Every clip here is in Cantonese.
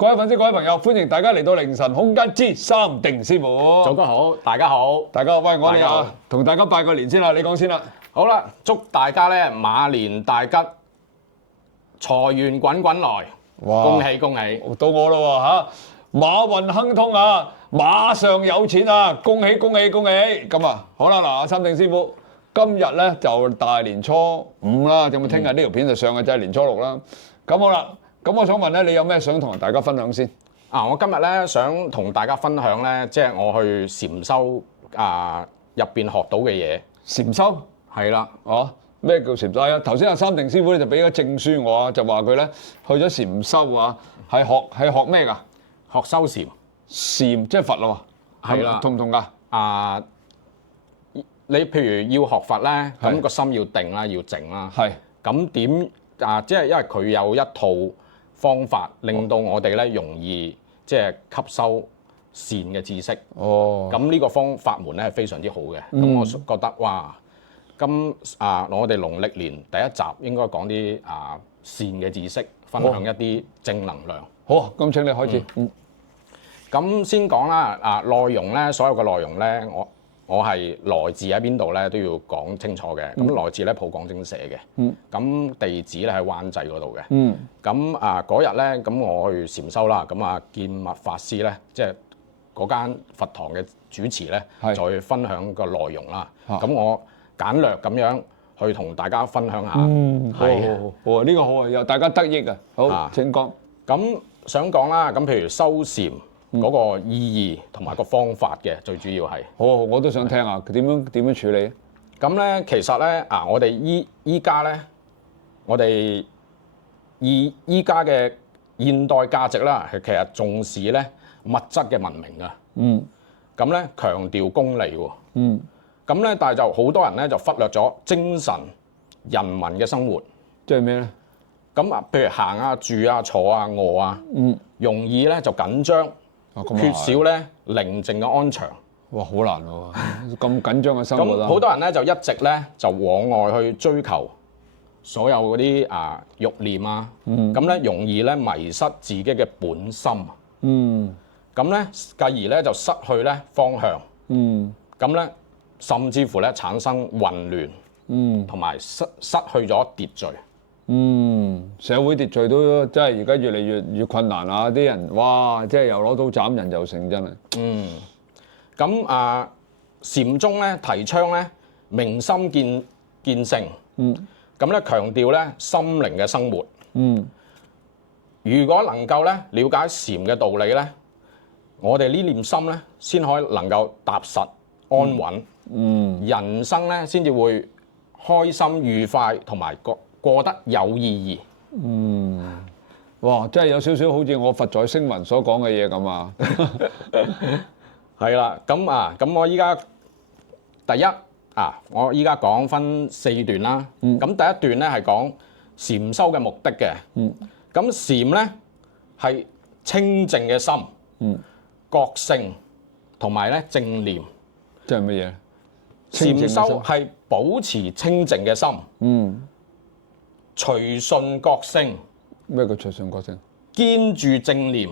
各位粉絲、各位朋友，歡迎大家嚟到凌晨空間之三定師傅。早哥好，大家好，大家好，喂，我哋大家好啊，同大家拜個年先啦，你講先啦。好啦，祝大家咧馬年大吉，財源滾滾來，哇恭喜恭喜！到我啦喎嚇，馬運亨通啊，馬上有錢啊，恭喜恭喜恭喜！咁啊，好啦嗱，阿三定師傅，今日咧就大年初五啦，咁啊聽日呢條片就上嘅就係年初六啦。咁好啦，咁我想問咧，你有咩想同大家分享先？我今日咧想同大家分享咧，即係我去禪修入邊學到嘅嘢。禪修係啦，哦，咩叫禪修啊？頭先阿三定師傅咧就俾咗證書我啊，就話佢咧去咗禪修啊，係學咩㗎？學修禪禪即係佛咯喎，係啦同唔同㗎？你譬如要學佛咧，係咁個心要定啦，要靜啦。係咁點即係因為佢有一套方法，令到我哋咧容易即係吸收善嘅知識。哦，咁呢個法門咧係非常之好嘅。咁我覺得哇，咁我哋農曆年第一集應該講啲善嘅知識，分享一啲正能量。好，咁請你開始。咁先講啦，內容咧，所有嘅內容咧，我係來自喺邊度咧都要講清楚嘅。咁來自咧普廣精舍嘅。咁地址咧喺灣仔嗰度嘅。咁嗰日咧，咁我去禪修啦。咁見物法師咧，即係嗰間佛堂嘅主持咧，係再分享個內容啦。啊咁我簡略咁樣去同大家分享下。好，呢個好啊，又大家得益啊。好，請講。咁想講啦，咁譬如修禪嗰個意義同埋個方法嘅，最主要係。好，我都想聽下點樣處理。咁咧，其實咧我哋依家咧，我哋依家嘅現代價值啦，係其實重視咧物質嘅文明㗎。咁咧強調功利喎。咁咧，但係就好多人咧就忽略咗精神人民嘅生活。即係咩咧？咁譬如行啊、住啊、坐啊、餓啊，容易咧就緊張，缺少咧寧靜嘅安詳。哇，好難喎！咁緊張嘅生活咁好多人咧就一直咧就往外去追求所有嗰啲慾念啊，咁咧容易咧迷失自己嘅本心。咁咧繼而咧就失去咧方向。咁咧甚至乎咧產生混亂，同埋失去咗秩序。社會秩序都真係而家越嚟越困難啊！啲人哇，即係又攞刀斬人又成，真係。咁禪宗咧提倡咧明心見性，咁咧強調咧心靈嘅生活。如果能夠咧了解禪嘅道理咧，我哋呢念心咧先可以能夠踏實安穩，人生咧先至會開心愉快同埋過得有意義。哇！真係有少少好似我佛在聲聞所講嘅嘢咁啊。係啦，咁我依家第一我依家講分4段啦。咁第一段咧係講禪修嘅目的嘅。咁禪咧係清淨嘅心、覺性同埋咧正念。即係乜嘢？禪修係保持清淨嘅心，隨順覺性。咩叫隨順覺性？堅住正念。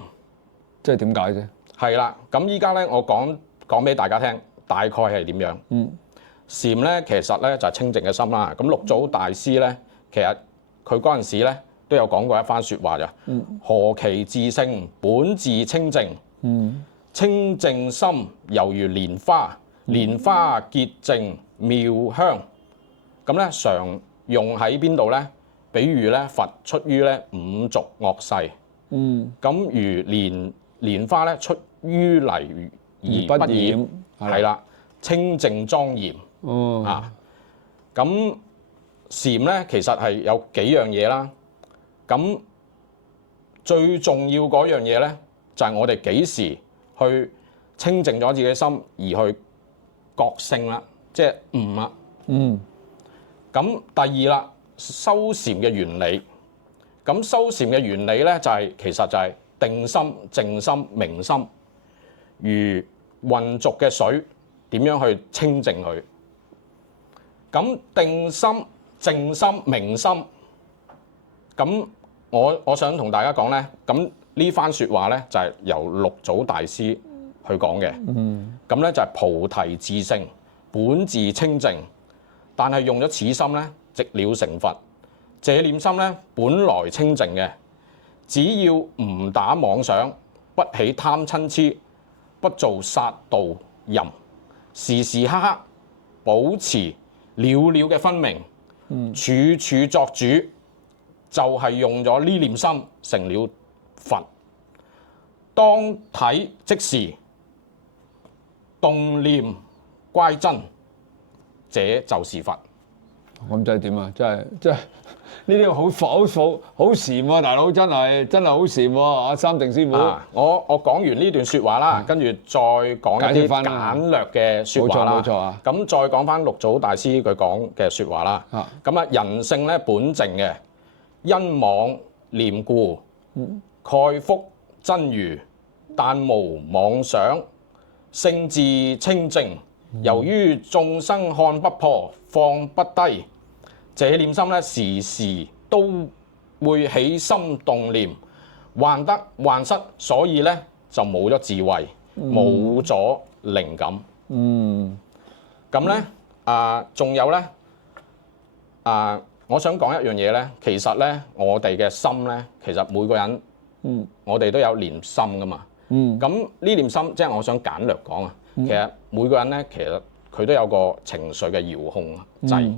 即係點解啫？係啦，咁依家咧我講俾大家聽，大概係點樣？禪咧其實咧就係清淨嘅心啦。咁六祖大師咧，其實佢嗰陣時咧都有講過一番説話嘅。何其自性，本自清淨。清淨心猶如蓮花，蓮花潔淨妙香。咁咧常用喺邊度咧？比如咧佛出於咧五濁惡世。咁如蓮花咧出於泥而不染，係啦，清淨莊嚴。咁禪咧其實係有幾樣嘢啦。咁最重要嗰樣嘢咧，就係我哋幾時去清淨咗自己心，而去覺性啦，即係悟啦。咁第二啦，修禪嘅原理。咁修禪嘅原理咧，其實就係定心、靜心、明心，如渾濁嘅水，點樣去清淨佢？咁定心、靜心、明心，咁我想同大家講咧，咁呢番説話咧就係由六祖大師去講嘅。咁咧就係菩提自性，本自清淨，但係用咗此心咧，直了成佛。這念心咧本來清淨嘅，只要唔打妄想，不起貪嗔痴，不做殺盜淫，時時刻刻保持了了嘅分明，處處作主，就係用咗呢念心成了佛。當體即時動念乖真，這就是佛。咁即係點啊？真係呢啲好禪喎，大佬真係好禪喎！阿三定師傅，我講完呢段説話啦，跟住再講一啲簡略嘅説話啦。冇錯啊！咁再講翻六祖大師佢講嘅説話啦。咁人性咧本淨嘅，因妄念故，蓋復真如，但無妄想，性自清淨。由於眾生看不破，放不低，這念心咧時時都會起心動念，患得患失，所以咧就冇咗智慧，冇咗靈感。咁咧仲有咧我想講一樣嘢咧，其實咧我哋嘅心咧，其實每個人我哋都有念心噶嘛。咁呢念心即係我想簡略講啊。其實每個人咧，其實佢都有個情緒嘅遙控掣，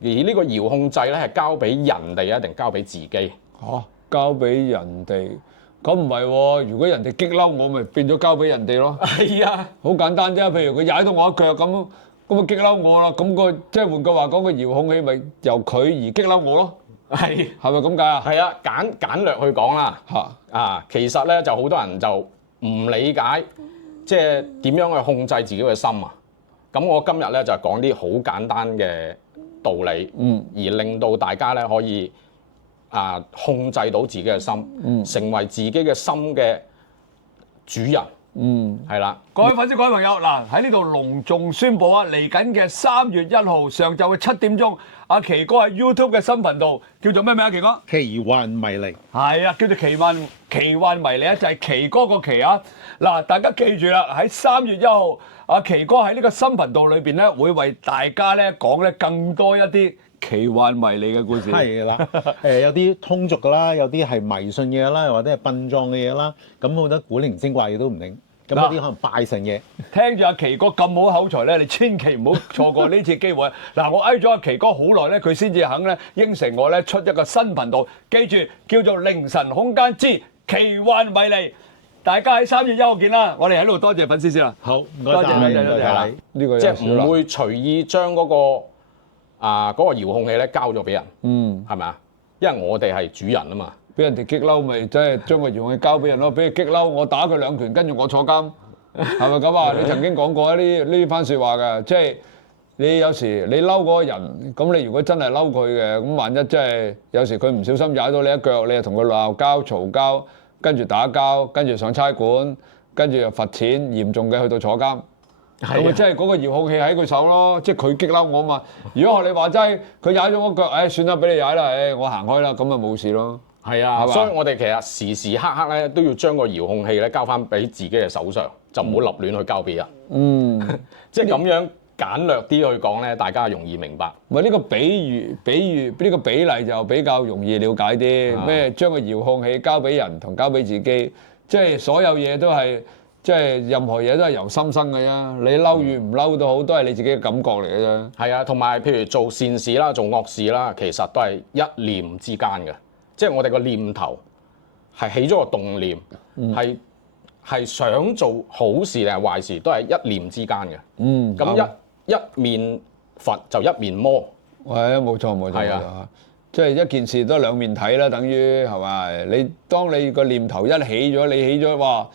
而呢個遙控掣咧係交俾人哋啊，定交俾自己？交俾人哋，咁唔係喎。如果人哋激嬲我，咪變咗交俾人哋咯。係啊，好簡單啫。譬如佢踩到我一腳咁咪激嬲我啦。咁即係換句話講，個遙控器咪由佢而激嬲我咯。係咪咁解啊？係啊，簡略去講啦。其實咧就好多人就唔理解。即係點樣去控制自己嘅心啊？咁我今日咧就講啲好簡單嘅道理，而令到大家咧可以控制到自己嘅心，成為自己嘅心嘅主人。係啦，各位粉絲、各位朋友，嗱喺呢度隆重宣佈啊！嚟緊嘅3月1號上晝嘅7點鐘，阿奇哥喺 YouTube 嘅新頻道叫做咩名啊？奇哥？奇幻迷離。係啊，叫做奇幻迷離啊，就係奇哥個奇啊！嗱，大家記住啦，喺3月1號，阿奇哥喺呢個新頻道裏邊咧，會為大家咧講咧更多一啲奇幻迷離嘅故事。係啦，有啲通俗㗎啦，有啲係迷信嘅嘢啦，或者係殯葬嘅嘢啦，咁好多古靈精怪嘅都唔定。咁有啲可能拜神嘅，聽住阿奇哥咁好口才咧，你千祈唔好錯過呢次機會。嗱，我嗌咗阿奇哥好耐咧，佢先至肯咧應承我咧出一個新頻道，記住叫做凌晨空間之奇幻迷離。大家喺3月1號見啦！我哋喺度多謝粉絲先啦。好，唔該晒，多謝你。呢個即係唔會隨意將嗰個遙控器咧交咗俾人。係咪啊？因為我哋係主人啊嘛。俾人哋激嬲，咪即係將個遙控器交俾人咯。俾佢激嬲，我打佢2拳，跟住我坐監，係咪咁啊？你曾經講過呢番説話㗎，即係你有時你嬲嗰個人，咁你如果真係嬲佢嘅，咁萬一即係有時佢唔小心踩到你一腳，你又同佢鬧交、嘈交，跟住打交，跟住上差館，跟住又罰錢，嚴重嘅去到坐監。咁咪即係嗰個遙控器喺佢手咯，即係佢激嬲我嘛。如果學你話齋，佢踩咗我腳，算啦，俾你踩啦，我行開啦，咁咪冇事咯。係啊，所以我哋其實時時刻刻咧都要將個遙控器咧交翻俾自己嘅手上，就唔好立亂去交俾人。即係咁樣簡略啲去講咧，大家容易明白。唔係呢個比喻呢個比例就比較容易了解啲。咩將個遙控器交俾人同交俾自己，即係所有嘢都係即係任何嘢都係由心生嘅啫。你嬲與唔嬲都好，都係你自己嘅感覺嚟嘅啫。係啊，同埋譬如做善事啦、做惡事啦，其實都係一念之間嘅。即係我哋個念頭係起咗個動念，係想做好事定係壞事，都係一念之間嘅。咁一面佛就一面魔。係啊，冇錯冇錯。係啊，即係一件事都兩面睇啦，等於係咪？當你個念頭一起咗，你起咗哇，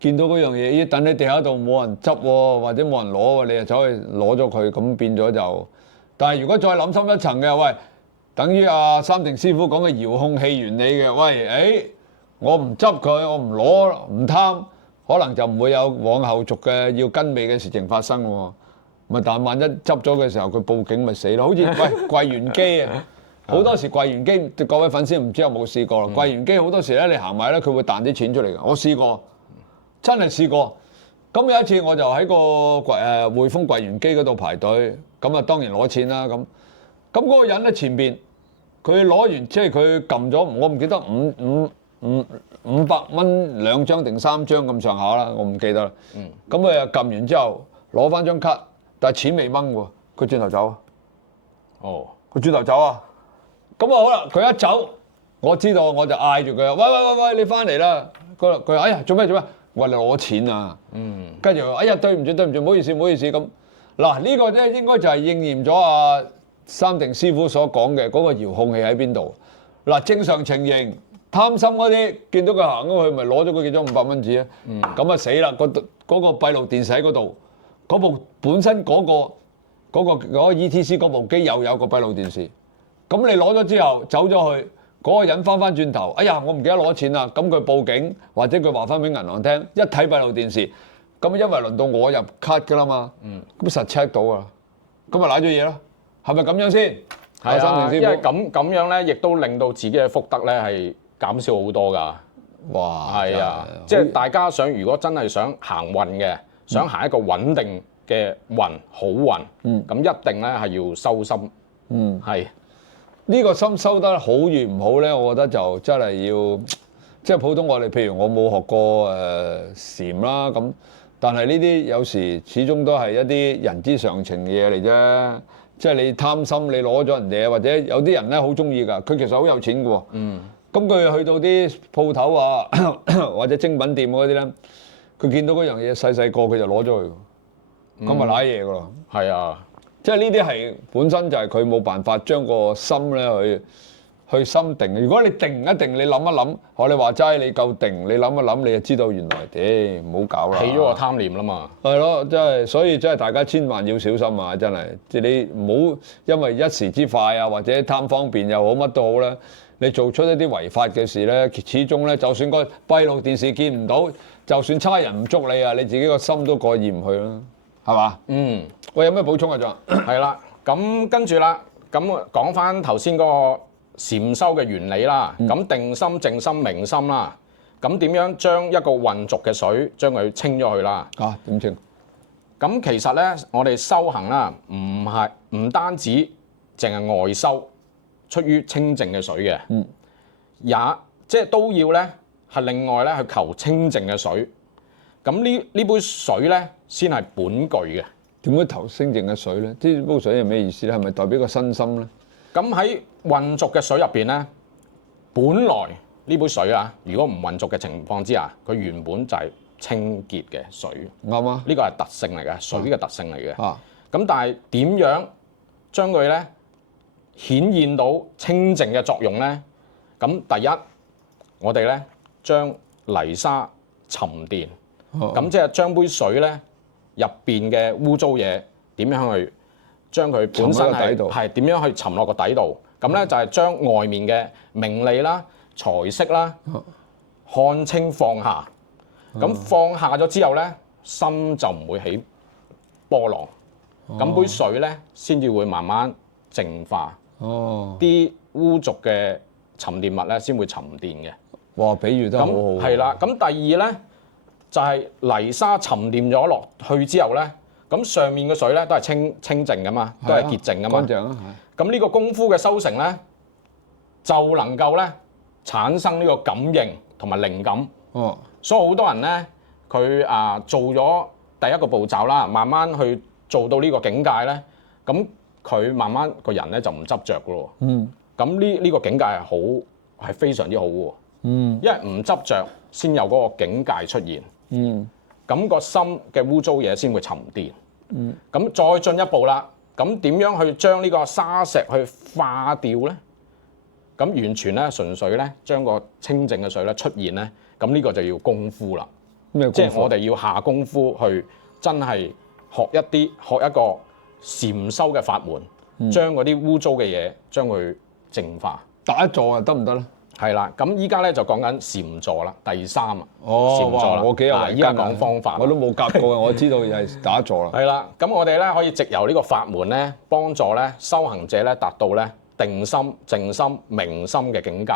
見到嗰樣嘢，等喺地下度冇人執喎，或者冇人攞喎，你就走去攞咗佢，咁變咗就。但係如果再諗深一層嘅，喂。等於阿三定師傅講嘅遙控器原理嘅，喂，我唔執佢，我唔攞唔貪，可能就唔會有往後續嘅要跟尾嘅事情發生喎。咪但萬一執咗嘅時候，佢報警咪死咯。好似喂櫃員機啊，好多時櫃員機，各位粉絲唔知有冇試過啦？櫃員機好多時咧，你行埋咧，佢會彈啲錢出嚟嘅。我試過，真係試過。咁有一次我就喺個匯豐櫃員機嗰度排隊，咁啊當然攞錢啦。咁嗰個人咧前邊，佢攞完即係佢撳咗，我唔記得500蚊2張定3張咁上下啦，我唔記得啦。咁佢又撳完之後攞翻張卡，但係錢未掹喎，佢轉頭走。哦，佢轉頭走啊！咁啊好啦，佢一走，我知道我就嗌住佢，喂，你翻嚟啦！佢話哎呀做咩？我話你攞錢啊！跟住哎呀對唔住，唔好意思咁。嗱呢個咧應該就係應驗咗阿三定師傅所講嘅嗰個遙控器喺邊度。嗱正常情形，貪心嗰啲見到佢行咗去，咪攞咗嗰幾張500蚊紙啊！咁啊死啦！嗰個閉路電視喺嗰度，嗰部本身嗰個 ETC 嗰部機又有個閉路電視。咁你攞咗之後走咗去，嗰個人翻轉頭，哎呀我唔記得攞錢啦，咁佢報警或者佢話翻俾銀行聽，一睇閉路電視，咁因為輪到我入卡㗎啦嘛，咁實 check 到啊，咁咪賴咗嘢咯，係咪咁樣先？係啊，因為咁樣咧，亦都令到自己嘅福德咧係減少好多㗎。哇！係啊，即係大家如果真係想行運嘅，想行一個穩定嘅運好運，咁一定咧係要收心。係。呢個心收得好與唔好咧，我覺得就真係要，即係普通我哋，譬如我冇學過禪啦咁，但係呢啲有時始終都係一啲人之常情嘅嘢嚟啫。即係你貪心，你攞咗人哋，或者有啲人咧好中意㗎，佢其實好有錢㗎喎。咁佢去到啲鋪頭啊，或者精品店嗰啲咧，佢見到嗰樣嘢細個，佢就攞咗去，咁咪揦嘢㗎咯。係啊。即係呢啲係本身就係佢冇辦法將個心咧去心定。如果你定一定，你諗一諗，我哋話齋你夠定，你諗一諗，你就知道原來唔好搞啦。起咗個貪念啦嘛。係咯，真係，所以真係大家千萬要小心啊！真係，即係你唔好因為一時之快啊，或者貪方便又好乜都好咧，你做出一啲違法嘅事咧，始終咧，就算個閉路電視見唔到，就算差人唔捉你啊，你自己個心都過意唔去啦。係嘛？喂，有咩補充啊？仲係啦，咁跟住啦，咁講翻頭先嗰個禪修嘅原理啦。咁定心、靜心、明心啦。咁點樣將一個混濁嘅水將佢清咗去啦？點清？咁其實咧，我哋修行啦，唔單止淨係外修，出於清淨嘅水嘅，也即係都要咧係另外咧去求清淨嘅水。咁呢杯水咧，先係本具嘅。點解求清淨嘅水咧？呢杯水係咩意思咧？係咪代表個身心咧？咁喺混濁嘅水入邊咧，本來呢杯水啊，如果唔混濁嘅情況之下，佢原本就係清潔嘅水。啱啊！呢個係特性嚟嘅，水嘅特性嚟嘅。咁但係點樣將佢咧顯現到清淨嘅作用咧？咁第一，我哋咧將泥沙沉澱。咁即係將杯水咧入邊嘅污糟嘢點樣去將佢本身係點樣去沉落個底度？咁咧就係將外面嘅名利啦、財色啦看清放下。咁放下咗之後咧，心就唔會起波浪。咁杯水咧先至會慢慢淨化。啲污濁嘅沉澱物咧先會沉澱嘅。哇！比喻得好好。係啦。咁第二咧。就係泥沙沉澱咗落去之後咧，咁上面嘅水咧都係清淨噶嘛，都係潔淨噶嘛。乾淨啊！咁呢個功夫嘅修成咧，就能夠咧產生呢個感應同埋靈感。所以好多人咧，佢做咗第一個步驟啦，慢慢去做到呢個境界咧，咁佢慢慢個人咧就唔執着噶咯。咁呢個境界係非常之好嘅。因為唔執着，先有嗰個境界出現。咁個心嘅污糟嘢先會沉澱。咁再進一步啦，咁點樣去將呢個沙石去化掉咧？咁完全咧純粹咧將個清淨嘅水咧出現咧，咁呢個就要功夫啦。即係我哋要下功夫去真係學一個禪修嘅法門，將嗰啲污糟嘅嘢將佢淨化。打坐啊得唔得咧？係啦，咁依家咧就講緊禪坐啦，第3啊。禪坐啦，我幾有圍依家講方法，我都冇夾過嘅，我知道係打坐啦。係啦，咁我哋咧可以藉由呢個法門咧，幫助咧修行者咧達到咧定心、靜心、明心嘅境界。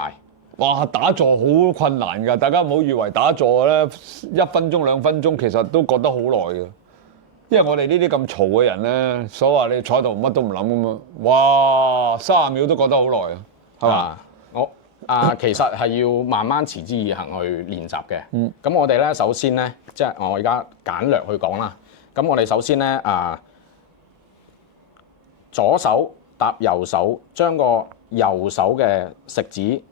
哇！打坐好困難㗎，大家唔好以為打坐咧1分鐘2分鐘，其實都覺得好耐㗎。因為我哋呢啲咁嘈嘅人咧，所謂你坐喺度乜都唔諗咁樣，哇！30秒都覺得好耐啊，係嘛？其實係要慢慢持之以恆去練習嘅。咁我哋咧首先咧，即係我而家簡略去講啦。咁我哋首先咧左手搭右手，將個右手嘅食指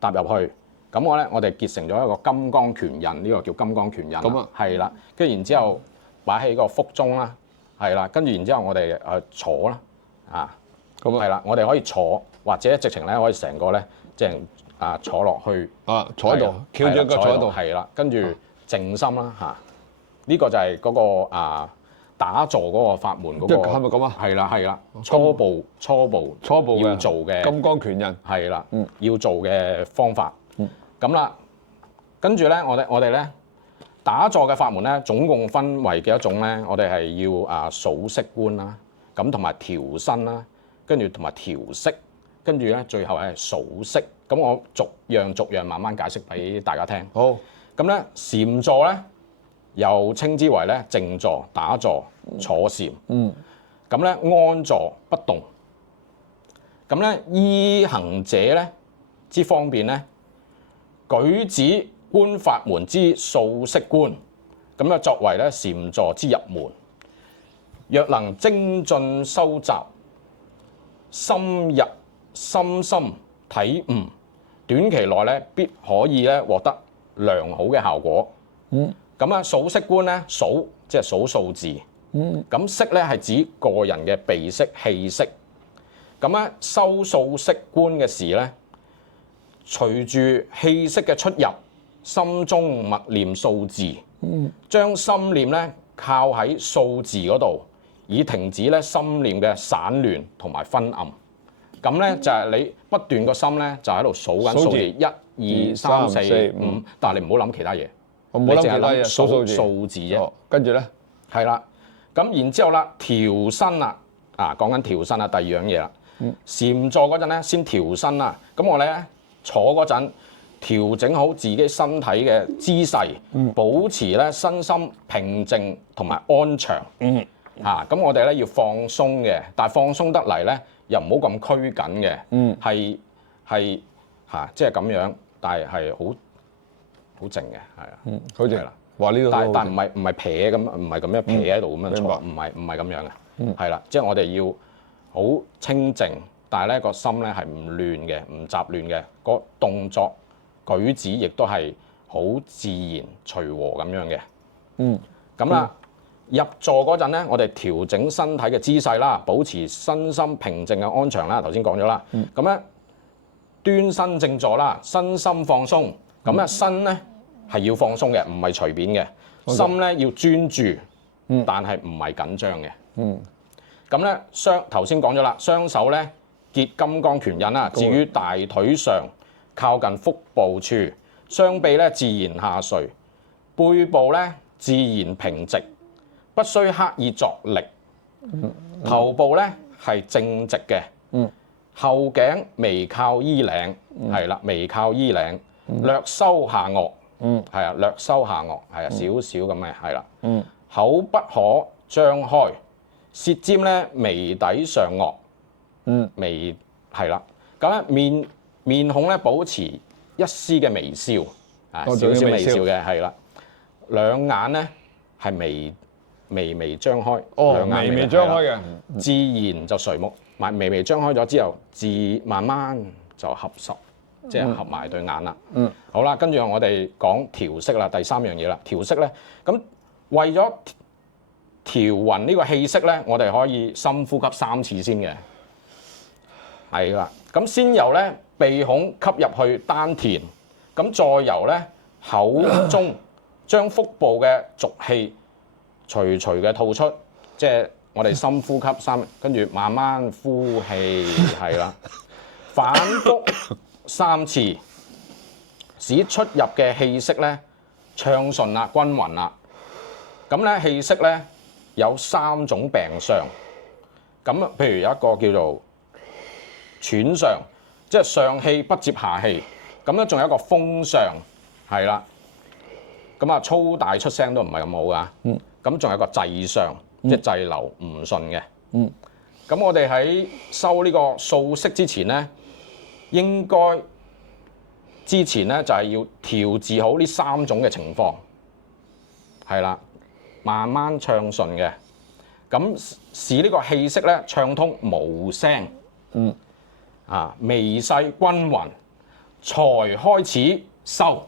踏入去，咁我哋結成咗一個金剛拳印，呢個叫金剛拳印。咁係啦，跟住然之後擺喺個腹中啦，係啦，跟住然之後我哋坐啦，咁係啦，我哋可以坐，或者直情咧可以成個咧即係坐落去，坐喺度，翹咗腳坐喺度，係啦，跟住靜心啦嚇，呢個就係嗰個打坐嗰個法門嗰個，係咪咁啊？係啦，初步要做嘅金剛拳印，係啦，要做嘅方法。咁啦，跟住咧，我哋咧打坐嘅法門咧，總共分為幾多種咧？我哋係要數息觀啦，咁同埋調身啦，跟住同埋調息，跟住咧最後係數息。咁我逐樣慢慢解釋俾大家聽。好，咁咧禪坐咧，又稱之為咧靜坐、打坐、坐禪。咁咧安坐不動。咁咧依行者咧之方便咧，舉止觀法門之數息觀，咁咧作為咧禪坐之入門。若能精進修習，深體悟，短期內咧必可以咧獲得良好嘅效果。咁數息觀咧，數即係數數字。咁息咧係指個人嘅鼻息、氣息。咁咧修數息觀嘅時咧，隨住氣息嘅出入，心中默念數字，將心念咧靠喺數字嗰度，以停止咧心念嘅散亂同埋昏暗。咁咧就係你不斷個心咧就喺度數緊數字1、2、3、4、5，但係你唔好諗其他嘢，我冇諗其他嘢，你數數字啫。跟住咧係啦，咁然之後啦，調身啦，講緊調身啦，第二樣嘢啦。禪坐嗰陣咧，先調身啦。咁我哋咧坐嗰陣，調整好自己身體嘅姿勢，保持咧身心平靜同埋安詳。咁我哋咧要放鬆嘅，但係放鬆得嚟咧又唔好咁拘謹嘅。係即係咁樣，但係好靜嘅，係啊。好靜啦。話呢度，但唔係撇咁，唔係咁樣撇喺度咁樣坐，唔係咁樣嘅。係啦，即係我哋要好清靜，但係咧個心咧係唔亂嘅，唔雜亂嘅，個動作舉止亦都係好自然隨和咁樣嘅。咁啦，入座嗰陣咧，我哋調整身體嘅姿勢啦，保持身心平靜嘅安詳啦。頭先講咗啦，咁咧端身正坐啦，身心放鬆。咁咧身咧係要放鬆嘅，唔係隨便嘅。心咧要專注，但係唔係緊張嘅。咁咧頭先講咗啦，雙手咧結金剛拳印啦，置於大腿上，靠近腹部處，雙臂咧自然下垂，背部咧自然平直，不需刻意作力。頭部咧係正直嘅，後頸微靠衣領，係啦，微靠衣領，略收下顎，係啊，略收下顎，係啊，少少咁嘅，係啦。口不可張開，舌尖咧眉底上顎，眉係啦。咁咧面孔咧保持一絲嘅微笑，少少微笑嘅，係啦。兩眼咧係微微張開，微微張開嘅，自然就垂目，微微張開咗之後，慢慢就合十，即係合埋對眼啦。好啦，跟住我哋講調息啦，第三樣嘢啦，調息咧，咁為咗調勻呢個氣息咧，我哋可以深呼吸3次先嘅，係啦。咁先由咧鼻孔吸入去丹田，咁再由咧口中將腹部嘅濁氣徐徐嘅吐出，即係我哋深呼吸3，跟住慢慢呼氣，係啦，反覆3次，使出入嘅氣息咧暢順啦、均勻啦。咁咧氣息咧有3種病相，咁譬如有一個叫做喘上，即係上氣不接下氣。咁咧仲有一個風上，係啦。咁啊粗大出聲都唔係咁好噶。咁仲有一個滯上，即係滯留唔順嘅。咁我哋喺收呢個素息之前咧，應該之前咧就係要調治好呢3種嘅情況，係啦，慢慢暢順嘅，咁使呢個氣息咧暢通無聲，微細均勻，才開始收，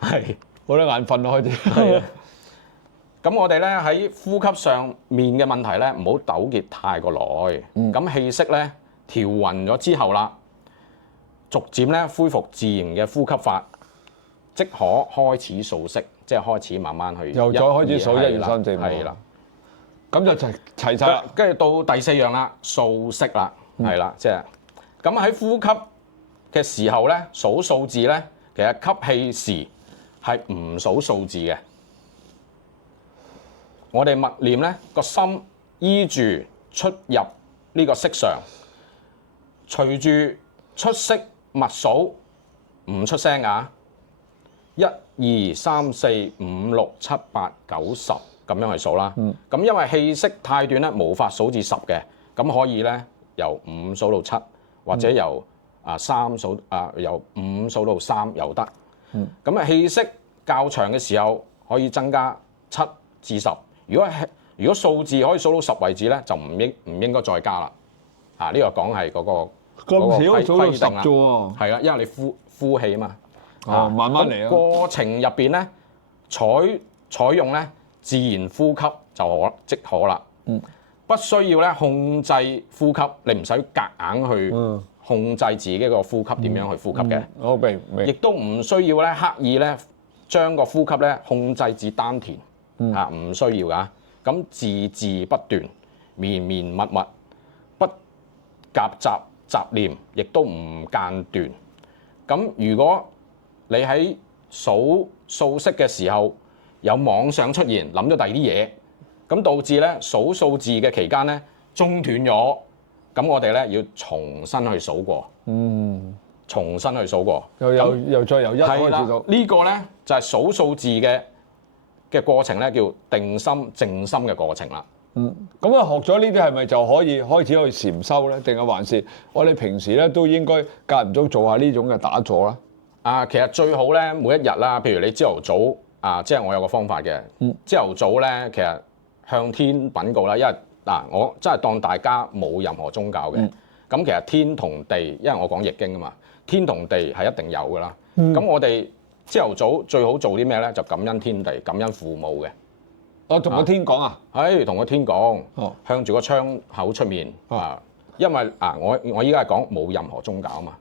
係好多眼瞓咯，開始。係啊。咁我哋咧喺呼吸上面嘅問題咧，唔好糾結太過耐。咁氣息咧調勻咗之後啦，逐漸咧恢復自然嘅呼吸法，即可開始數息，即係開始慢慢去。又再開始數1、2、3、4、5。係啦，咁就齊晒啦。跟住到第4樣啦，數息啦，係啦，即係咁喺呼吸嘅時候咧，數數字咧，其實吸氣時係唔數數字嘅。我哋默念咧個心依住出入呢個息上，隨住出息默數唔出聲啊！1、2、3、4、5、6、7、8、9、10咁樣去數啦。咁因為氣息太短咧，無法數至10嘅，咁可以咧由5數到7，或者由由5數到3又得。咁啊氣息較長嘅時候可以增加7至10。如果數字可以數到10為止咧，就唔應該再加啦。呢個講係嗰個咁少數到規定啦10啫喎。係啦，因為你呼氣啊嘛。慢慢嚟啊。過程入邊咧，採用咧自然呼吸就即可啦。不需要咧控制呼吸，你唔使夾硬去控制自己個呼吸點樣去呼吸嘅。好明。亦都唔需要咧刻意咧將個呼吸咧控制至丹田。唔需要噶，咁字字不斷，綿綿密密，不夾雜念，亦都唔間斷。咁如果你喺數息嘅時候有妄想出現，諗咗第二啲嘢，咁導致咧數數字嘅期間咧中斷咗，咁我哋咧要重新去數過。重新去數過。又再由1開始數。呢個咧就係數數字嘅過程咧，叫定心靜心嘅過程啦。咁啊學咗呢啲係咪就可以開始去禪修咧？定係還是我哋平時咧都應該間唔中做下呢種嘅打坐啦？其實最好咧每一日啦，譬如你朝頭早即係我有個方法嘅。朝頭早咧，其實向天稟告啦，因為我真係當大家冇任何宗教嘅。咁其實天同地，因為我講易經啊嘛，天同地係一定有噶啦。咁我哋朝頭早最好做啲咩咧？就感恩天地，感恩父母嘅。我同個天講啊？係同個天講，向住個窗口出面因為我依家係講冇任何宗教啊嘛。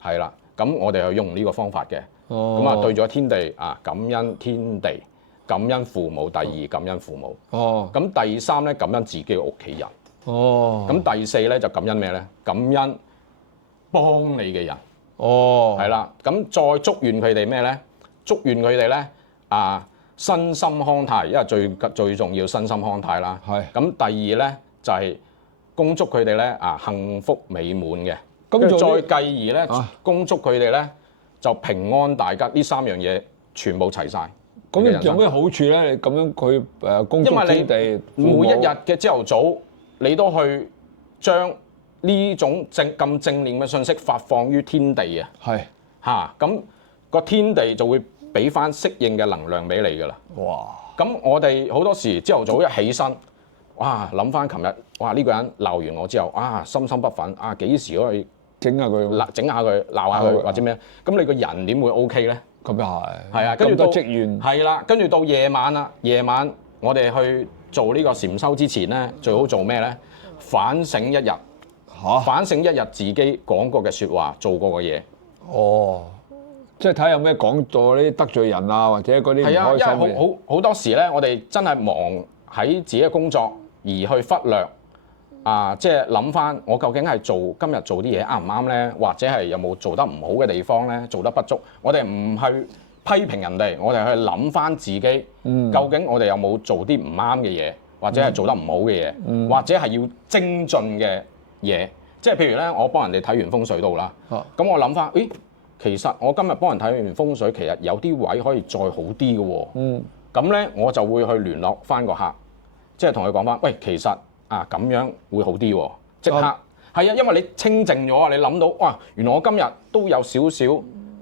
係啦，咁我哋係用呢個方法嘅。咁對咗天地感恩天地，感恩父母。第2感恩父母。咁第3咧感恩自己嘅屋企人。咁第4咧就感恩咩咧？感恩幫你嘅人。係啦，咁再祝願佢哋咩咧？祝願佢哋咧身心康泰，因為最重要身心康泰啦。咁第2咧就係恭祝佢哋咧幸福美滿嘅。咁再繼而咧恭祝佢哋咧就平安大吉。呢3樣嘢全部齊晒。咁有咩好處咧？你咁樣佢恭祝天地父母。每一日嘅朝頭早，你都去將呢種咁正念嘅信息發放於天地啊。咁個天地就會俾翻適應嘅能量俾你㗎啦。哇！咁我哋好多時朝頭早一起身，諗翻琴日，呢個人鬧完我之後，心心不憤，幾時可以整下佢，鬧下佢或者咩？咁你個人點會 OK 咧？咁又係。係啊，跟住到積怨。係啦，跟住到夜晚啦，夜晚我哋去做呢個禪修之前咧，最好做咩咧？反省一日。反省一日自己講過嘅説話，做過嘅嘢。即係睇有咩講咗啲得罪人或者嗰啲唔開心嘅嘢。因為好多時咧，我哋真係忙喺自己嘅工作，而去忽略即係諗翻我究竟係今日做啲嘢啱唔啱咧，或者係有冇做得唔好嘅地方咧，做得不足。我哋唔去批評人哋，我哋去諗翻自己，究竟我哋有冇做啲唔啱嘅嘢，或者係做得唔好嘅嘢，或者係要精進嘅嘢，即係譬如咧，我幫人哋睇完風水都好啦，啊咁我諗翻，咦，其實我今日幫人睇完風水，其實有啲位可以再好啲嘅喎。咁咧我就會去聯絡翻個客，即係同佢講翻，喂，其實啊咁樣會好啲喎，即刻係啊，因為你清靜咗啊，你諗到哇，原來我今日都有少少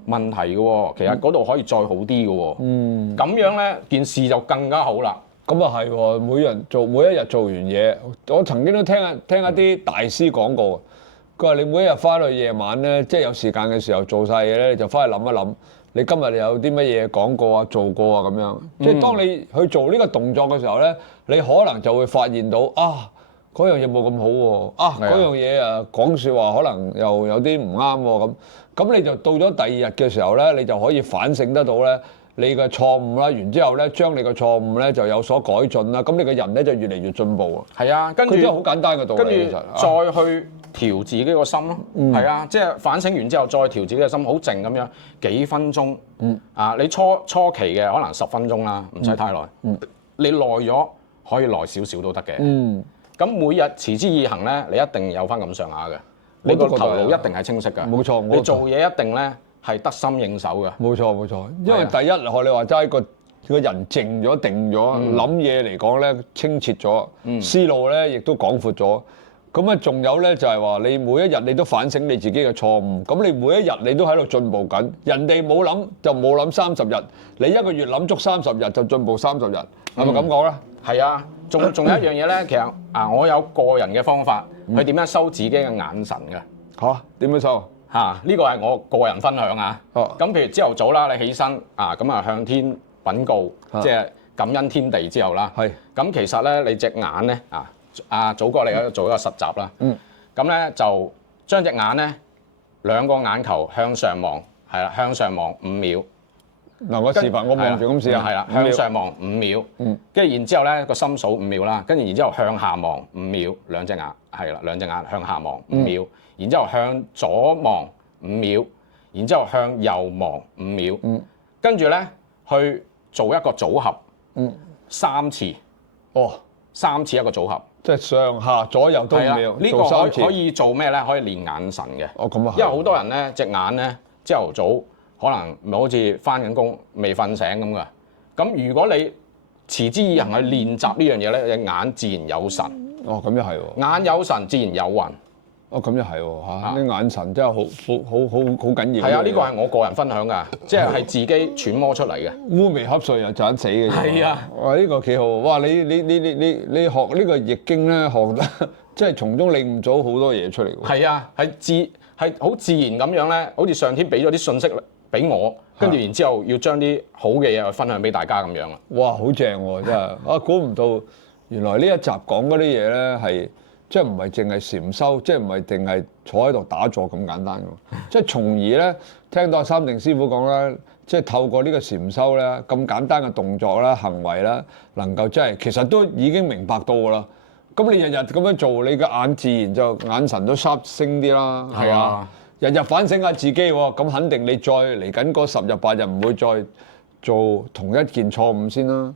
問題嘅喎，其實嗰度可以再好啲嘅喎。咁樣咧件事就更加好啦。咁啊係喎，每一日做完嘢，我曾經都聽一啲大師講過，佢話你每一日翻去夜晚咧，即係有時間嘅時候做晒嘢咧，你就翻去諗一諗，你今日有啲乜嘢講過啊、做過啊咁樣。即係當你去做呢個動作嘅時候咧，你可能就會發現到啊，嗰樣嘢冇咁好喎，嗰樣嘢啊講説話可能又有啲唔啱喎咁你就到咗第二日嘅時候咧，你就可以反省得到咧。你嘅錯誤啦，然之後咧，將你嘅錯誤咧就有所改進啦，咁你個人咧就越嚟越進步啊！係啊，跟住佢真係好簡單嘅道理，跟住再去調自己個心咯。係啊，即係反省完之後再調自己嘅心，好靜咁樣幾分鐘。你初期嘅可能10分鐘啦，唔使太耐。你耐咗可以耐少少都得嘅。咁每日持之以恆咧，你一定有翻咁上下嘅。你個頭腦一定係清晰㗎。冇錯，你做嘢一定咧。係得心應手嘅，冇錯，因為第一學你話齋個人靜咗定咗，諗嘢嚟講咧清澈咗，思路咧亦都廣闊咗。咁啊，仲有咧就係話你每一日你都反省你自己嘅錯誤，咁你每一日你都喺度進步緊。人哋冇諗就冇諗30日，你一個月諗足30日就進步30日，係咪咁講咧？係啊，仲有一樣嘢咧，其實我有個人嘅方法去點樣收自己嘅眼神嘅。嚇？點樣收？呢個係我個人分享啊。咁譬如朝頭早啦，你起身咁啊向天稟告，即係感恩天地之後啦。咁其實咧，你隻眼咧祖哥你做一個實習啦。咁咧就將隻眼咧兩個眼球向上望，係啦，向上望5秒。嗱，我示範，我望住咁試下。係啦，向上望5秒。跟住然之後咧個心數5秒啦，跟住然之後向下望5秒，兩隻眼係啦，兩隻眼向下望5秒。然之後向左望5秒，然之後向右望5秒，跟住咧去做一個組合，3次。3次一個組合，即係上下左右都5秒，呢個可以做咩咧？可以練眼神嘅。咁啊，因為好多人咧隻眼咧朝頭早可能咪好似翻緊工未瞓醒咁噶。咁如果你持之以恆去練習呢樣嘢咧，隻眼自然有神。咁又係喎。眼有神，自然有運。咁又係喎嚇，啲眼神真係好緊要。係啊，呢個係我個人分享㗎，即係自己揣摩出嚟嘅。烏眉瞌睡又盞死嘅。係啊，哇！呢個幾好。哇！你學呢個易經咧，學得即係從中領悟咗好多嘢出嚟喎。係啊，係好自然咁樣咧，好似上天俾咗啲信息俾我，跟住然之後要將啲好嘅嘢去分享俾大家咁樣啊。哇！好正喎，真係估唔到原來呢一集講嗰啲嘢咧係。即係唔係淨係禪修，即係唔係淨係坐喺度打坐咁簡單嘅，即係從而咧聽到三定師傅講啦，即係透過呢個禪修咧咁簡單嘅動作啦、行為啦，能夠即係其實都已經明白到㗎啦。咁你日日咁樣做，你嘅眼自然就眼神都 sharp 升啲啦，係啊，日日反省下自己喎，咁肯定你再嚟緊嗰10日8日唔會再做同一件錯誤先啦。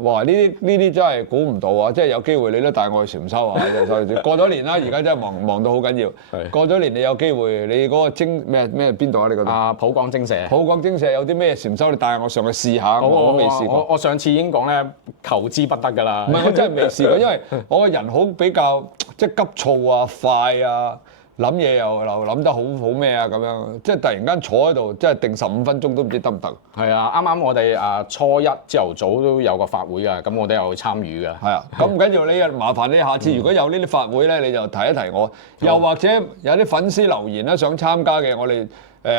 哇！呢啲真係估唔到啊！即係有機會你都帶我去禪修下，真係過咗年啦，而家真係忙到好緊要。過咗年你有機會，你嗰個精咩邊度啊？你嗰度？普光精舍。普光精舍有啲咩禪修？你帶我上去試下，我都未試過。我上次已經講咧，求之不得㗎啦。唔係，我真係未試過，因為我個人好比較即係急躁啊、快啊。諗嘢又諗得好咩啊咁樣，即係突然間坐喺度，即係定15分鐘都唔知得唔得。係啊，啱啱我哋初一朝頭早都有個法會㗎，咁我都有去參與㗎。係啊，咁唔緊要，你麻煩你下次如果有呢啲法會咧，你就提一提我。又或者有啲粉絲留言咧想參加嘅，我哋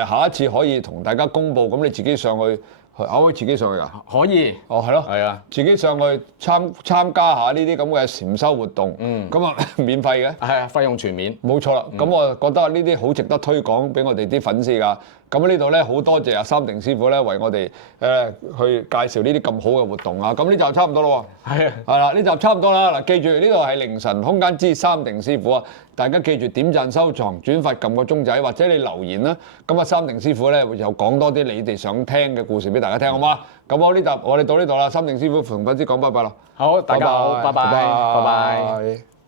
下一次可以同大家公佈，咁你自己上去。可以自己上去㗎？可以。係咯。係啊。自己上去參加下呢啲咁嘅禪修活動。咁啊，免費嘅。係啊，費用全免。冇錯啦。咁我覺得呢啲好值得推廣俾我哋啲粉絲㗎。咁呢度咧好多謝阿三定師傅咧為我哋去介紹呢啲咁好嘅活動啊！咁呢集差唔多咯喎。係啊。係啦，呢集差唔多啦。嗱，記住呢度係凌晨空間之三定師傅啊！大家記住點讚、收藏、轉發、撳個鐘仔，或者你留言啦。咁啊，三定師傅咧又講多啲你哋想聽嘅故事俾大家聽，好嗎？咁好，呢集我哋到呢度啦。三定師傅同粉絲講拜拜啦。好，大家好，拜拜，拜拜。